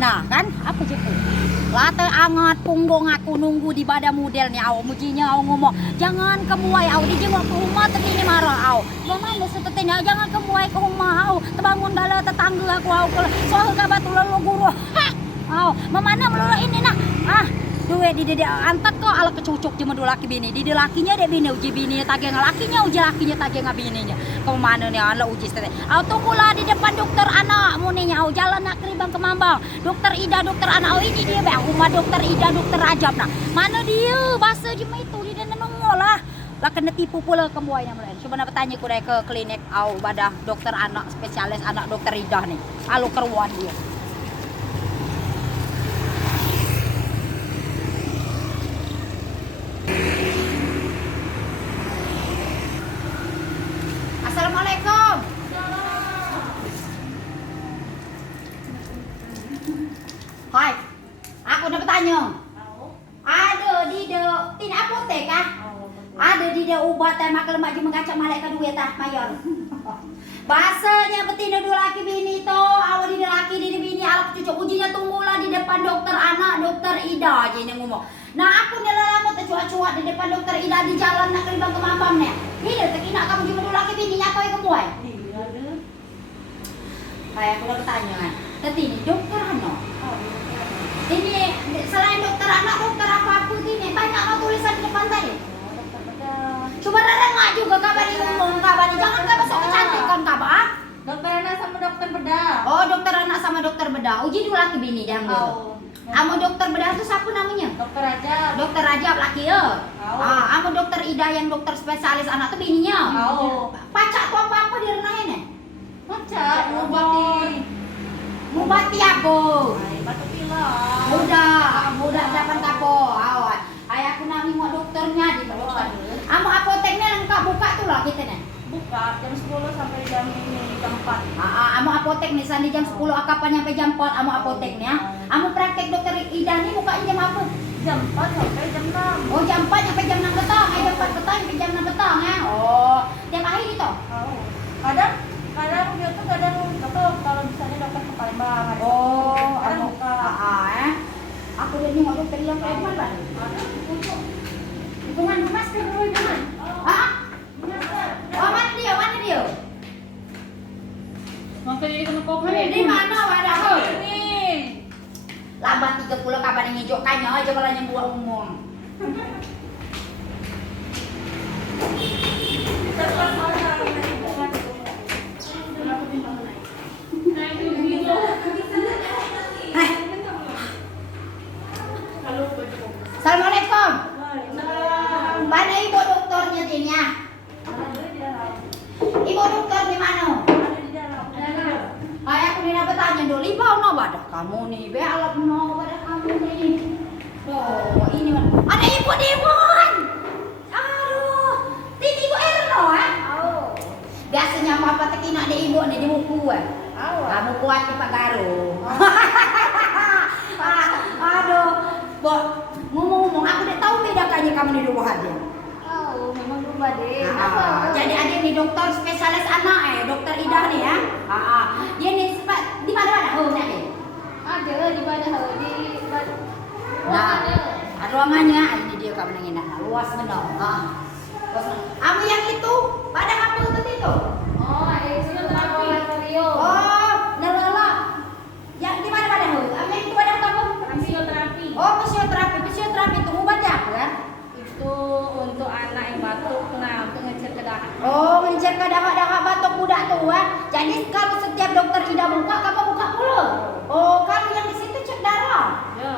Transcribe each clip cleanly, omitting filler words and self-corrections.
Nah kan apa cukup late angat punggung aku nunggu di badan modelnya au mujinya au ngomong jangan kemuai au di jengok ke rumah tetini marah au mana setetenya jangan kemuai ke rumah au terbangun dala tetangga aku au soal kabar tu lalu guru au mana melulu ini nak duwe di dede antat kok ala kecucuk cuma dua laki bini di lakinya dek bini uji bini tagih lakinya uji lakinya tagih bininya ke mana nih ala uji sete au tunggulah di depan dokter anak muninya au jalan nak keribang ke Mambang dokter Ida dokter anak au ini dia bang rumah dokter Ida dokter Rajab nah mana dia bahasa cuma itu di dana nongol lah kena tipu pula kemuai namanya coba nak bertanya ku ke klinik au badah dokter anak spesialis anak dokter Ida nih alu keruan dia. Assalamualaikum. Hai, aku nak bertanya. Ada di tin apotek kah? Ada di ubat dan makan lemak je mengacak malaikat duit tah mayor. Bahasanya betina dua laki bini to, awal di laki di bini alap cucuk ujinya tunggulah di depan dokter anak dokter Ida aja yang ngomong. Nah aku ni lama tercuat-cuat di depan dokter Ida di jalan nak keribang ke Mambang ni. Ini terkina kamu cuma dua laki bini nyatoi kemuai. Iya ada. Kayak aku dah bertanya kan. Tadi ni dokter anak. Ini selain dokter anak dokter apa ini banyak no tulisan di depan tadi. Coba rengak juga kabar di umum kabar jangan kabar sok kecantikan kabar. Dokter anak sama dokter bedah. Oh dokter anak sama dokter bedah. Uji dua laki bini dah ambil. Amo dokter bedah tu siapa namanya? Dokter Rajab. Dokter Rajab laki ya. Amo dokter Ida yang dokter spesialis anak tu bininya. Pacak tu apa-apa di renah ini? Pacak Mubati apa? Batu pilek. Mudah dapat kapo. Awat. Ayah aku nak mau dokternya di dokter. Amo apoteknya lengkap buka tu lah kita nih. Buka jam 10 sampai jam 4. Amo apotek nih sandi jam 10 akapan sampai jam 4 amo apoteknya. Amo praktek dokter Ida nih bukanya jam apa? Jam 4 sampai jam 6. Oh jam 4 sampai jam 6 petang. Jam 4 petang sampai jam 6 petang ya. Oh, tiap hari gitu. Kadang dia tuh kadang betul kalau misalnya dokter ke Palembang hari Oh, kadang buka. Aku udah nengok dokter yang Palembang kan? Ada untuk Hitungan masker dulu hitungan. Oh mana dia? Makanya kena kopi. Di mana wadah? Ini. Lambat 30 kapan yang ngejokkannya aja kalau yang buat umum. Assalamualaikum. Mana ibu dokternya Tinya? Ibu dokter di mana? Hai aku ni nak bertanya dulu, ibau no badah kamu nih, be alap no badah kamu nih. Oh ini ada ibu Dewan. Aduh, tini ibu Erno biasanya apa tekina ada ibu nih di buku kamu kuat ke Pak Garu. Aduh, Bo, ngomong-ngomong aku udah tahu bedakannya kamu di rumah dia. Memang berubah deh. Jadi ada nih dokter spesialis anak dokter Ida nih ya. Dia nih di mana home-nya nih? Ada di mana di Nah, ruangannya ini dia kamu nangin luas benar. Kamu yang itu pada apa itu? Oh, ada fisioterapi Rio. Oh, nalala. Yang di mana pada home? Yang itu pada apa? Fisioterapi. Oh, fisioterapi itu obatnya apa ya? Itu untuk anak yang batuk, untuk ngecek ke dahak. Oh, ngecek ke dahak batuk budak tuh ya. Jadi kalau setiap dokter Ida buka, kamu buka pula. Oh, kalau yang di situ cek darah. Ya.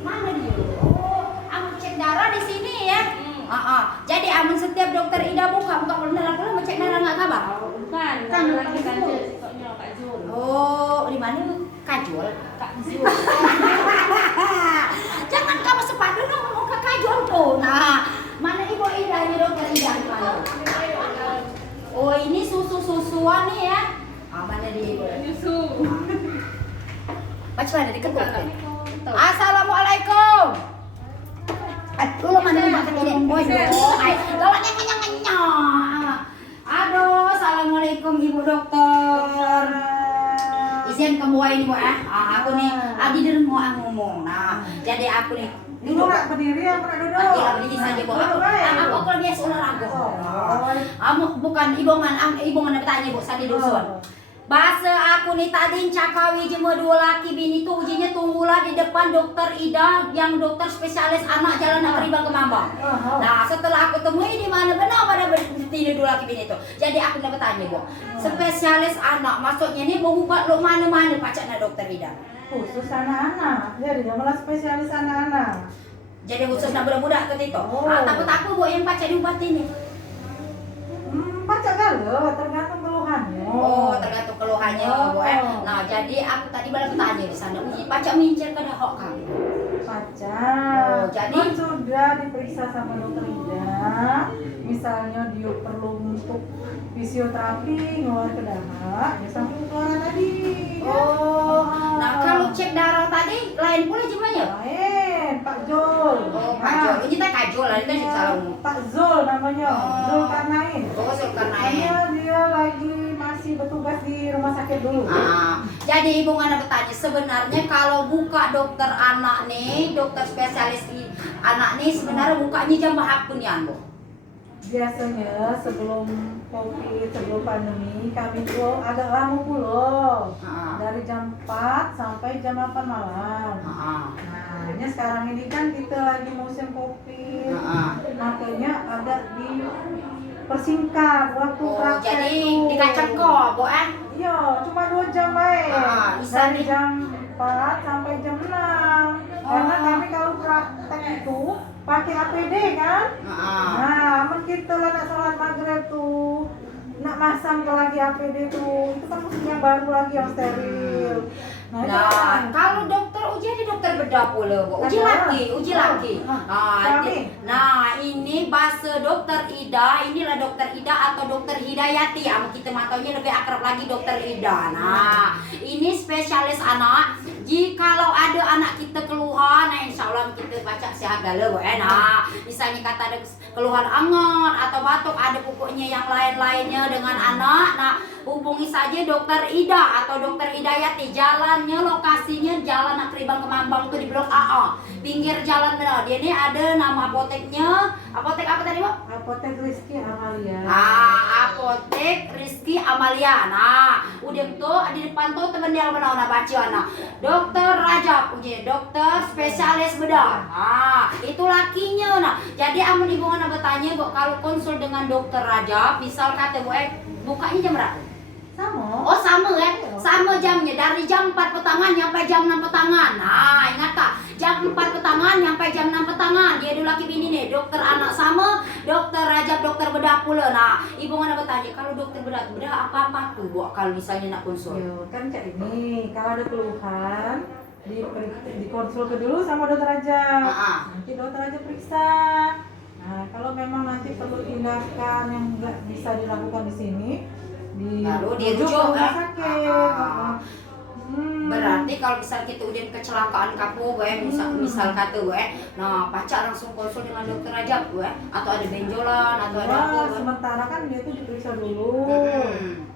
Mana dia? Oh, aku cek darah di sini ya. Jadi amun setiap dokter Ida buka pula darah cek darah nggak kabar? Bukan, Kan lagi kanjel sikoknya Kak Zul. Oh, di mana Kak Jul? Kak Zul. Jangan kamu sepatu dong ngomong ke Kak Jul tuh. Nah, mana ibu Ida ini dokter Ida di mana? Oh, ini susu-susuan nih ya. Mana dia ibu? Susu. Baca ada di ketuk. Assalamualaikum. Lu mana makan ini? Oh, kalau nyang. Aduh, assalamualaikum ibu dokter. izin kamu ini Bu aku nih adi dereng mau ngomong. Nah, jadi aku nih Dulu nak berdiri apa nak duduk? Iya, berdiri saja Bu. Aku kalau biasa olahraga. Bukan ibongan bertanya Bu, sadi dusun. Bahasa aku nih tadi cakawi jema dua laki bini tuh ujinya tunggulah di depan dokter Ida yang dokter spesialis anak Jalan Negeri Bang Kemambang. Nah setelah aku temui di mana benar pada berdiri dua laki bini itu. Jadi aku udah bertanya Bu, spesialis anak maksudnya nih mau buka lo mana-mana pacaknya dokter Ida. Khusus anak-anak, jadi malah spesialis anak-anak. Jadi khusus nak budak-budak ke itu. Takut Bu yang pacak diubat ini. Pacak galau, tergantung keluhannya. Oh, tergantung keluhannya, Bu. Nah, jadi aku tadi balik bertanya di sana, uji pacak mincir ke dahok kamu. Pacak. Jadi kan sudah diperiksa sama dokter Ida. Misalnya dia perlu untuk fisioterapi ngeluar ke dahak, ya sampai keluar tadi. Oh, nah kalau cek darah tadi lain pula jumlahnya? Lain, Pak Jol. Oh, Pak Jol. Ini kita kajol lah, itu salah. Pak Zul namanya, Zulkarnain. Oh, Zulkarnain. Karena dia lagi masih bertugas di rumah sakit dulu. Jadi Ibu Ngana bertanya, sebenarnya kalau buka dokter anak nih, dokter spesialis di anak nih sebenarnya bukanya jam berapa nih, Bu? Biasanya sebelum COVID, sebelum pandemi, kami tuh agak lama pula. Dari jam 4 sampai jam 8 malam. Nah, ini sekarang ini kan kita lagi musim COVID. Makanya agak dipersingkat waktu praktek. Jadi tuh. dikacak kok, Bu Iya, cuma 2 jam aja. Dari nih. jam 4 sampai jam 6. Karena kami kalau praktek itu pakai APD kan? Nah, aman kita lah nak sholat maghrib tuh, nak masang ke lagi APD tuh, itu kan musimnya baru lagi yang steril. Nah, kalau dokter uji ada dokter bedah pula, Bu. Uji laki. Nah, ini bahasa dokter Ida, inilah dokter Ida atau dokter Hidayati. Kita matanya lebih akrab lagi dokter Ida. Nah, ini spesialis anak. Jikalau ada anak kita keluhan, nah insya Allah kita baca sehat galau, Bu. Nah, misalnya kata ada keluhan anget atau batuk, ada pokoknya yang lain-lainnya dengan anak. Nah, hubungi saja dokter Ida atau dokter Hidayati. Jalannya, lokasinya Jalan Negeri Bang Kemambang tuh di Blok AA, pinggir jalan. Dia ini ada nama apoteknya. Apotek apa tadi, Bu? Apotek Rizky Amalia. Apotek Rizky Amalia. Nah, udah tuh di depan tuh temen dia benar baca anak. Dokter Rajab, dokter spesialis bedah. Nah, itu lakinya. Nah, jadi amun Ibu Ngana bertanya, Bu, kalau konsul dengan dokter Rajab, misal kata Bu, bukanya jam berapa? Sama. Oh sama ya, sama jamnya dari jam 4 petangan sampai jam 6 petangan. Nah ingat Kak, jam 4 petangan sampai jam 6 petangan. Dia dulu laki bini nih, dokter anak sama, dokter Rajab, dokter bedah pula. Nah Ibu Ngana bertanya, kalau dokter bedah apa-apa tuh Bu kalau misalnya nak konsul? Yo, kan cak ini, kalau ada keluhan di konsul ke dulu sama dokter aja. Nanti dokter aja periksa. Nah kalau memang nanti perlu tindakan yang nggak bisa dilakukan di sini, lalu dia rujuk ke rujuk rumah sakit. Berarti kalau misal kita udah kecelakaan kapu misal kata nah pacar langsung konsul dengan dokter Rajab atau ada benjolan atau ada apa sementara kan dia tuh diperiksa dulu.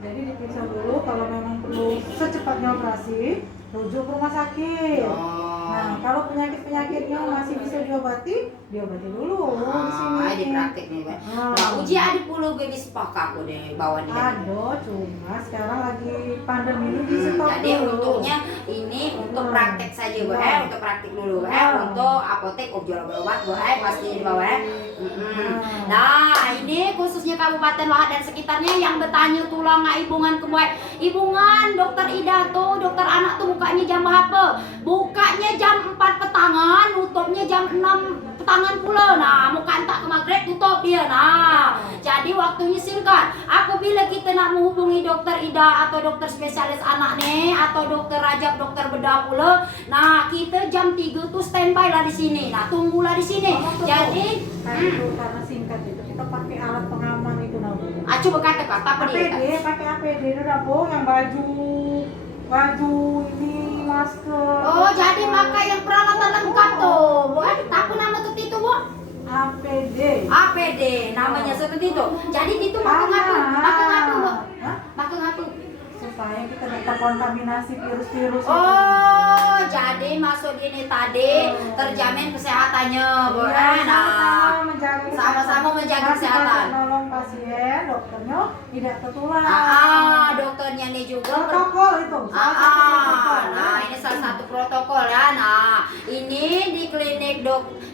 Jadi diperiksa dulu, kalau memang perlu secepatnya operasi, rujuk ke rumah sakit. Nah, kalau penyakit-penyakitnya masih bisa diobati dulu di sini. Ada praktek nih, Nah, uji ada puluh gue sepakat aku deh bawa nih. Ada, cuma sekarang lagi pandemi ini di stop. Jadi untuknya ini untuk praktek saja, Bu. Untuk praktek dulu, untuk apotek jual obat, Bu. Pasti di bawah. Nah, ini khususnya Kabupaten Lahad dan sekitarnya yang bertanya tulang ibungan ibungan dokter Ida tuh, dokter anak tuh bukanya jam berapa? Bukanya jam 4 petangan, tutupnya jam 6 petangan pula. Nah, mau kantak ke maghrib tutup dia. Nah, jadi waktunya singkat. Apabila kita nak menghubungi dokter Ida atau dokter spesialis anak nih atau dokter Rajab, dokter bedah pula. Nah, kita jam 3 tuh standby lah di sini. Nah, tunggulah di sini. Jadi karena singkat itu kita pakai alat pengaman itu namanya. coba kata apa dia? APD, pakai APD itu dapur yang baju ini masker. Oh, jadi maka yang peralatan lengkap tuh. Bu, apa nama tuh itu, Bu? APD namanya seperti itu. Jadi itu makan apa? Bu? Makan apa? Supaya kita dapat terkontaminasi virus-virus. Oh, jadi maksud ini tadi terjamin kesehatannya, Bu. Nah, sama-sama menjaga kesehatan. Nolong pasien, dokternya tidak tertular. Dokternya ini juga protokol itu. Nah, ini salah satu protokol ya. Nah, ini di klinik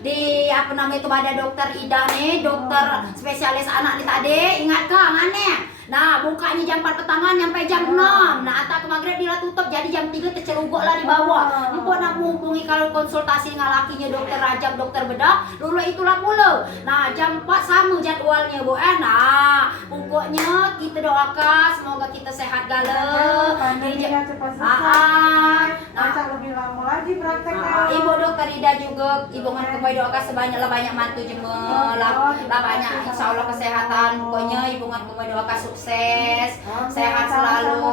di apa namanya itu ada dokter Ida nih, dokter spesialis anak nih tadi. Ingat Kang, aneh. Nah, bukanya jam 4 petangan sampai jam 6. Nah, atau ke maghrib dia tutup, jadi jam 3 terceluguk lah di bawah. Empok nak menghubungi kalau konsultasi dengan lakinya dokter Rajab, dokter bedah, lulu itulah pula. Nah, jam 4 sama jadwalnya, Bu. Nah, pokoknya kita doakan semoga kita sehat gala. Pandeminya cepat selesai. Nah, lebih lama lagi prakteknya. Ibu dokter Ida juga, ibu ngan kepada doakan sebanyak mantu jemel lah banyak insya Allah kesehatan. Pokoknya ibu ngan kepada doakan sukses, sehat selalu.